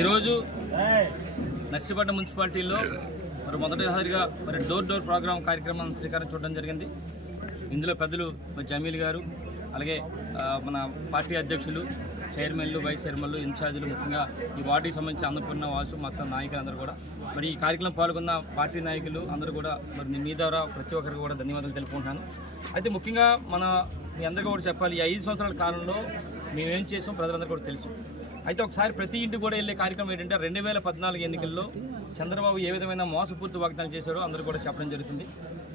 ఈరోజు నర్సీపట్నం మున్సిపాలిటీలో మరి మొదటిసారిగా మరి డోర్ డోర్ ప్రోగ్రామ్ కార్యక్రమం శ్రీకారం చూడడం జరిగింది. ఇందులో పెద్దలు జమీల్ గారు, అలాగే మన పార్టీ అధ్యక్షులు, చైర్మన్లు, వైస్ చైర్మన్లు, ఇన్ఛార్జీలు, ముఖ్యంగా ఈ వార్డుకి సంబంధించి అన్నపూర్ణ, వాసు, మొత్తం నాయకులు అందరూ కూడా మరి ఈ కార్యక్రమం పాల్గొన్న పార్టీ నాయకులు అందరూ కూడా మరి మీ ద్వారా ప్రతి ఒక్కరికి కూడా ధన్యవాదాలు తెలుపుకుంటున్నాను. అయితే ముఖ్యంగా మీ అందరికీ కూడా చెప్పాలి, ఈ 5 సంవత్సరాల కాలంలో మేమేం చేసాం ప్రజలందరూ కూడా తెలుసు. అయితే ఒకసారి ప్రతి ఇంటికి కూడా వెళ్ళే కార్యక్రమం ఏంటంటే 2014 ఎన్నికల్లో చంద్రబాబు ఏ విధమైన మోసపూర్తి వాగ్దానం చేశారో అందరూ కూడా చెప్పడం జరుగుతుంది.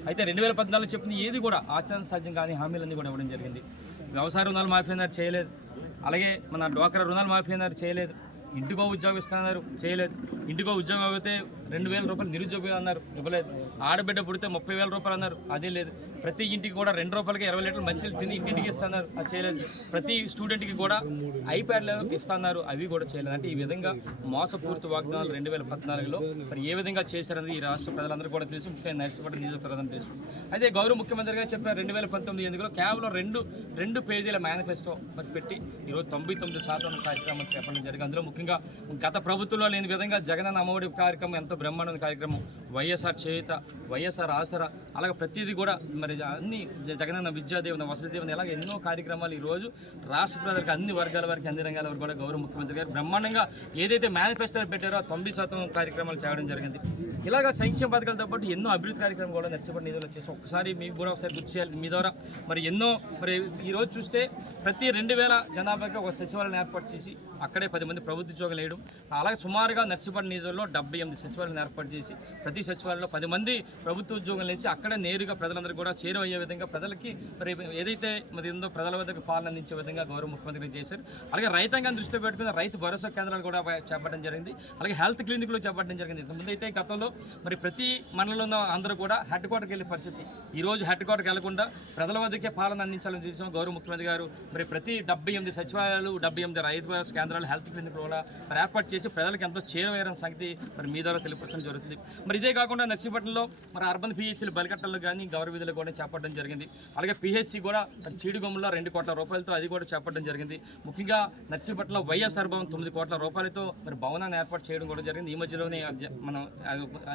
అయితే 2014 చెప్పింది ఏది కూడా ఆచరణ సాధ్యం కానీ హామీలన్నీ కూడా ఇవ్వడం జరిగింది. వ్యవసాయ రుణాలు మాఫీ అన్నారు, చేయలేదు. అలాగే మన డ్వాక్రా రుణాలు మాఫీ అన్నారు, చేయలేదు. ఇంటికో ఉద్యోగం ఇస్తున్నారు, చేయలేదు. ఇంటికో ఉద్యోగం అయితే 2,000 రూపాయలు నిరుద్యోగం అన్నారు, ఇవ్వలేదు. ఆడబిడ్డ పుడితే 30,000 రూపాయలు అన్నారు, అదే లేదు. ప్రతి ఇంటికి కూడా 2 రూపాయలకి 20 లీటర్లు మంచినీళ్ళు తిని ఇంటింటికి ఇస్తున్నారు, అది చేయలేదు. ప్రతి స్టూడెంట్కి కూడా ఐప్యాడ్లు ఇస్తున్నారు, అవి కూడా చేయలేదు. అంటే ఈ విధంగా మోసపూర్తి వాగ్దానాలు 2014లో మరి ఏ విధంగా చేశారనేది ఈ రాష్ట్ర ప్రజలందరూ కూడా తెలుసు, ముఖ్యంగా నర్సీపట్నం నియోజకవర్గం తెలుసు. అయితే గౌరవ ముఖ్యమంత్రిగా చెప్పారు 2019 ఎన్నికల్లో కేవలం రెండు పేజీల మేనిఫెస్టో మరి పెట్టి ఈరోజు 99% కార్యక్రమం చేపట్టడం జరిగింది. అందులో ముఖ్యంగా గత ప్రభుత్వంలో లేని విధంగా జగనన్న అమ్మఒడి కార్యక్రమం ఎంతో బ్రహ్మాండమైన కార్యక్రమం, వైఎస్ఆర్ చేయుత, వైఎస్ఆర్ ఆసరా, అలాగే ప్రతిదీ కూడా మరి అన్ని జగనన్న విద్యాదీవెన, వసతి దీవెన, ఇలాగ ఎన్నో కార్యక్రమాలు ఈరోజు రాష్ట్ర ప్రజలకు అన్ని వర్గాల వారికి, అన్ని రంగాల వారికి కూడా గౌరవ ముఖ్యమంత్రి గారు బ్రహ్మాండంగా ఏదైతే మేనిఫెస్టోలో పెట్టారో 90% కార్యక్రమాలు చేయడం జరిగింది. ఇలాగ సంక్షేమ పథకాలతో పాటు ఎన్నో అభివృద్ధి కార్యక్రమాలు కూడా నర్సీపట్నం నిధులు చేసి ఒక్కసారి మీకు కూడా ఒకసారి గుర్తు చేయాలి మీ ద్వారా. మరి ఎన్నో మరి ఈరోజు చూస్తే ప్రతి 2,000 జనాభాకి ఒక సచివాలయం ఏర్పాటు చేసి అక్కడే 10 మంది ప్రభుత్వ ఉద్యోగులు వేయడం. అలాగే సుమారుగా నర్సీపట్నం నియోజకవర్గంలో 78 సచివాలయాలు ఏర్పాటు చేసి ప్రతి సచివాలయంలో 10 మంది ప్రభుత్వ ఉద్యోగులు వేసి అక్కడే నేరుగా ప్రజలందరూ కూడా చేరువయ్యే విధంగా ప్రజలకి మరి ఏదైతే మరి ఉందో ప్రజల వద్దకు పాలన అందించే విధంగా గౌరవ ముఖ్యమంత్రి చేశారు. అలాగే రైతాంగాన్ని దృష్టిలో పెట్టుకుని రైతు భరోసా కేంద్రాలు కూడా చేపట్టడం జరిగింది. అలాగే హెల్త్ క్లినిక్లు చేపట్టడం జరిగింది. ఇంతకుముందు అయితే గతంలో మరి ప్రతి మండలంలో ఉన్న అందరూ కూడా హెడ్ క్వార్టర్కి వెళ్ళే పరిస్థితి. ఈరోజు హెడ్ క్వార్టర్కి వెళ్లకుండా ప్రజల వద్దకే పాలన అందించాలని చూసాం గౌరవ ముఖ్యమంత్రి గారు. మరి ప్రతి 78 సచివాలయాలు, 78 రైతు భరోసా కేంద్రాలు, హెల్త్ క్లినిక్లు కూడా మరి ఏర్పాటు చేసి ప్రజలకు ఎంతో చేరువయ్యారన్న సంగతి మరి మీ ద్వారా తెలియపరచడం జరుగుతుంది. మరి ఇదే కాకుండా నర్సీపట్నంలో మరి అర్బన్ పిహెచ్సీలు బలికట్టలు కానీ గౌరవ విధులు కూడా చేపట్టడం జరిగింది. అలాగే పిహెచ్సీ కూడా చీడిగొమ్మలో 2 కోట్ల రూపాయలతో అది కూడా చేపట్టడం జరిగింది. ముఖ్యంగా నర్సీపట్నంలో వైఎస్ఆర్ భవన్ 9 కోట్ల రూపాయలతో మరి భవనాన్ని ఏర్పాటు చేయడం కూడా జరిగింది. ఈ మధ్యలోనే మనం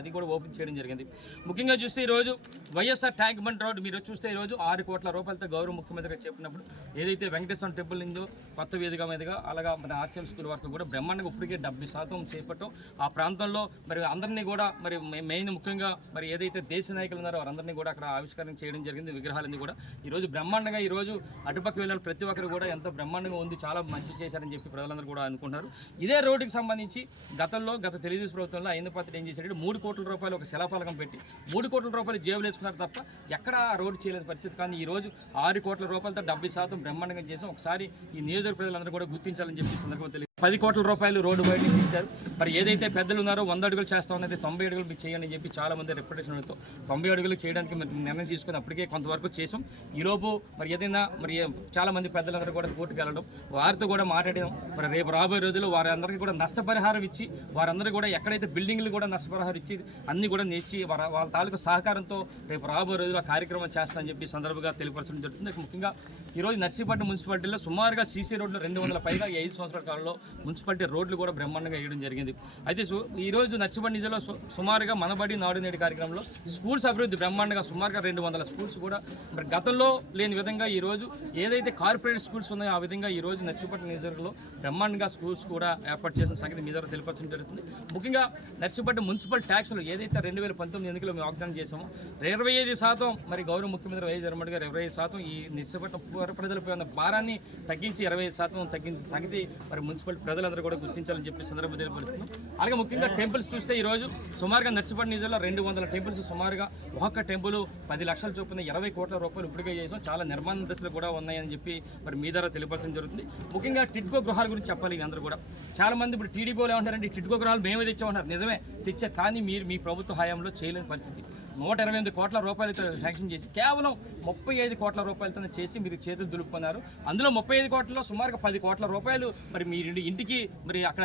అది కూడా ఓపెన్ చేయడం జరిగింది. ముఖ్యంగా చూస్తే ఈరోజు వైఎస్ఆర్ ట్యాంక్ బండ్ రోడ్ మీరు చూస్తే ఈరోజు 6 కోట్ల రూపాయలతో గౌరవ ముఖ్యమంత్రి గారు చెప్పినప్పుడు ఏదైతే వెంకటేశ్వర టెంపుల్ నుందో కొత్త వేదిక మీదుగా అలాగా మన ఆర్సీఎం స్కూల్ వరకు కూడా బ్రహ్మాండంగా ఇప్పటికే 70% చేపట్టం. ఆ ప్రాంతంలో మరి అందరినీ కూడా మరి మెయిన్ ముఖ్యంగా మరి ఏదైతే దేశ నాయకులు ఉన్నారో వారందరినీ కూడా అక్కడ ఆవిష్కరణ చేయడం జరిగింది. విగ్రహాలన్నీ కూడా ఈరోజు బ్రహ్మాండంగా ఈరోజు అటుపక్క వెళ్ళిన ప్రతి ఒక్కరు కూడా ఎంతో బ్రహ్మాండంగా ఉంది, చాలా మంచి చేశారని చెప్పి ప్రజలందరూ కూడా అనుకుంటున్నారు. ఇదే రోడ్డుకి సంబంధించి గత తెలుగుదేశం ప్రభుత్వంలో ఐందపాత్ర ఏం చేశాడు, 3 కోట్ల రూపాయలు ఒక శిలాఫలకం పెట్టి 3 కోట్ల రూపాయలు జేబులు వేసుకున్నారు తప్ప ఎక్కడ రోడ్డు చేయలేదు పరిస్థితి. కానీ ఈరోజు 6 కోట్ల రూపాయలతో 70% బ్రహ్మాండంగా చేసాం. ఒకసారి ఈ నియోజకవర్గ ప్రజలందరూ కూడా గుర్తించాలని చెప్పి సందర్భంగా తెలియదు. 10 కోట్ల రూపాయలు రోడ్డు బయట ఇచ్చారు. మరి ఏదైతే పెద్దలు ఉన్నారో 100 అడుగులు చేస్తామనేది 90 అడుగులు మీకు చేయండి అని చెప్పి చాలా మంది రిప్రజెంటేషన్తో 90 అడుగులు చేయడానికి నిర్ణయం తీసుకుని అప్పటికే కొంతవరకు చేసాం. ఈలోపు మరి ఏదైనా మరి చాలా మంది పెద్దలందరూ కూడా కోర్టుకు వెళ్ళడం, వారితో కూడా మాట్లాడడం, మరి రేపు రాబోయే రోజుల్లో వారందరికీ కూడా నష్టపరిహారం ఇచ్చి వారందరూ కూడా ఎక్కడైతే బిల్డింగ్లు కూడా నష్టపరిహారం ఇచ్చి అన్ని కూడా నేర్చి వాళ్ళ తాలూకు సహకారంతో రేపు రాబోయే రోజుల్లో కార్యక్రమం చేస్తామని చెప్పి సందర్భంగా తెలియపరచడం జరుగుతుంది. ముఖ్యంగా ఈరోజు నర్సీపట్నం మున్సిపాలిటీలో సుమారుగా సీసీ రోడ్లు 200 పైగా ఈ 5 సంవత్సరాల కాలంలో మున్సిపాలిటీ రోడ్లు కూడా బ్రహ్మాండంగా వేయడం జరిగింది. అయితే ఈరోజు నర్సీపట్నం జిల్లాలో సుమారుగా మనబడి నాడు నేడు కార్యక్రమంలో స్కూల్స్ అభివృద్ధి బ్రహ్మాండంగా సుమారుగా 200 స్కూల్స్ కూడా మరి గతంలో లేని విధంగా ఈరోజు ఏదైతే కార్పొరేట్ స్కూల్స్ ఉన్నాయో ఆ విధంగా ఈరోజు నర్సీపట్నం నియోజకవర్గంలో బ్రహ్మాండంగా స్కూల్స్ కూడా ఏర్పాటు చేసిన సంగతి మీ ద్వారా తెలియపరచడం జరుగుతుంది. ముఖ్యంగా నర్సీపట్నం మున్సిపల్ ట్యాక్స్లు ఏదైతే 2019 ఎన్నికల్లో మేము వాగ్దానం చేసామో 25% మరి గౌరవ ముఖ్యమంత్రి వైఎస్ జగన్మోహన్ గారు 25% ఈ నర్సీపట్నం ప్రజలపై ఉన్న భారాన్ని తగ్గించి 25% తగ్గించిన సంగతి మరి మున్సిపల్ ప్రజలందరూ కూడా గుర్తించాలని చెప్పి సందర్భం తెలియపరుస్తున్నాం. అలాగే ముఖ్యంగా టెంపుల్స్ చూస్తే ఈరోజు సుమారుగా నర్సీపట్నం నిధుల్లో 200 టెంపుల్స్ సుమారుగా ఒక్కొక్క టెంపుల్ 10 లక్షల చొప్పున 20 కోట్ల రూపాయలు ఇప్పటికే చేసాం. చాలా నిర్మాణ దశలు కూడా ఉన్నాయని చెప్పి మరి మీ ద్వారా తెలియపరచడం జరుగుతుంది. ముఖ్యంగా టిడ్కో గృహాల గురించి చెప్పాలి. అందరూ కూడా చాలా మంది ఇప్పుడు టీడీపీలో ఏమంటారంటే టిడ్కో గృహాలు మేమే తెచ్చామన్నారు. నిజమే తెచ్చారు, కానీ మీరు మీ ప్రభుత్వ హయాంలో చేయలేని పరిస్థితి. 128 కోట్ల రూపాయలతో శాంక్షన్ చేసి కేవలం 35 కోట్ల రూపాయలతో చేసి మీరు చేతులు దులుపుకున్నారు. అందులో 35 కోట్లలో సుమారుగా 10 కోట్ల రూపాయలు మరి మీ ఇంటికి మరి అక్కడ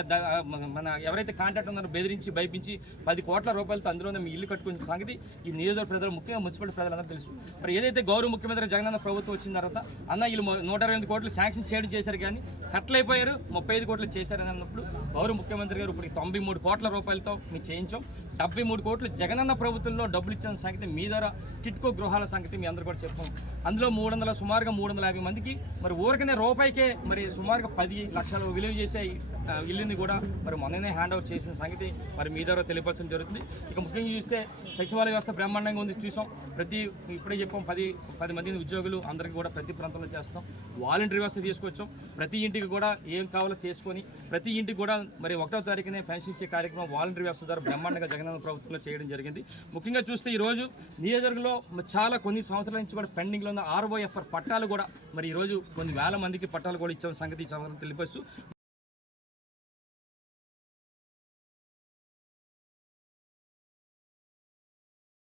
మన ఎవరైతే కాంట్రాక్ట్ ఉన్నారో బెదిరించి భయపించి 10 కోట్ల రూపాయలతో అందులోనే మీ ఇల్లు కట్టుకునే సంగతి ఈ నియోజకవర్గ ప్రజలు, ముఖ్యంగా మున్సిపల్ ప్రజలందరూ తెలుసు. మరి ఏదైతే గౌరవ ముఖ్యమంత్రి జగనన్న ప్రభుత్వం వచ్చిన తర్వాత అన్న వీళ్ళు 128 కోట్లు శాంక్షన్ చేయడం చేశారు, కానీ కట్టలైపోయారు, 35 కోట్లు చేశారని అన్నప్పుడు గౌరవ ముఖ్యమంత్రి గారు ఇప్పుడు 93 కోట్ల రూపాయలతో మీకు చేయించాం. 73 కోట్లు జగనన్న ప్రభుత్వంలో డబ్బులు ఇచ్చిన సంగతి మీ ద్వారా టిట్కో గృహాల సంగతి మీ అందరూ కూడా చెప్పాం. అందులో సుమారుగా 350 మందికి మరి ఊరికనే రూపాయికే మరి సుమారుగా 10 లక్షలు విలువ చేసే ఇల్లుని కూడా మరి మొన్ననే హ్యాండ్ ఓవర్ చేసిన సంగతి మరి మీ ద్వారా తెలియపరచడం జరుగుతుంది. ఇక ముఖ్యంగా చూస్తే సచివాలయ వ్యవస్థ బ్రహ్మాండంగా ఉంది, చూసాం. ఇప్పుడే చెప్పాం 10 మంది ఉద్యోగులు అందరికీ కూడా ప్రతి ప్రాంతంలో చేస్తాం. వాలంటీర్ వ్యవస్థ తీసుకొచ్చాం. ప్రతి ఇంటికి కూడా ఏం కావాలో తీసుకొని ప్రతి ఇంటికి కూడా మరి 1వ తారీఖునే పెన్షన్ ఇచ్చే కార్యక్రమం వాలంటీర్ వ్యవస్థ ద్వారా బ్రహ్మాండంగా జగనన్న ప్రభుత్వంలో చేయడం జరిగింది. ముఖ్యంగా చూస్తే ఈరోజు నియోజకవర్గంలో చాలా కొన్ని సంవత్సరాల నుంచి కూడా పెండింగ్లో ఉన్న ROFR పట్టాలు కూడా మరి ఈరోజు కొన్ని వేల మందికి పట్టాలు కూడా ఇచ్చిన సంగతి తెలియపరుస్తూ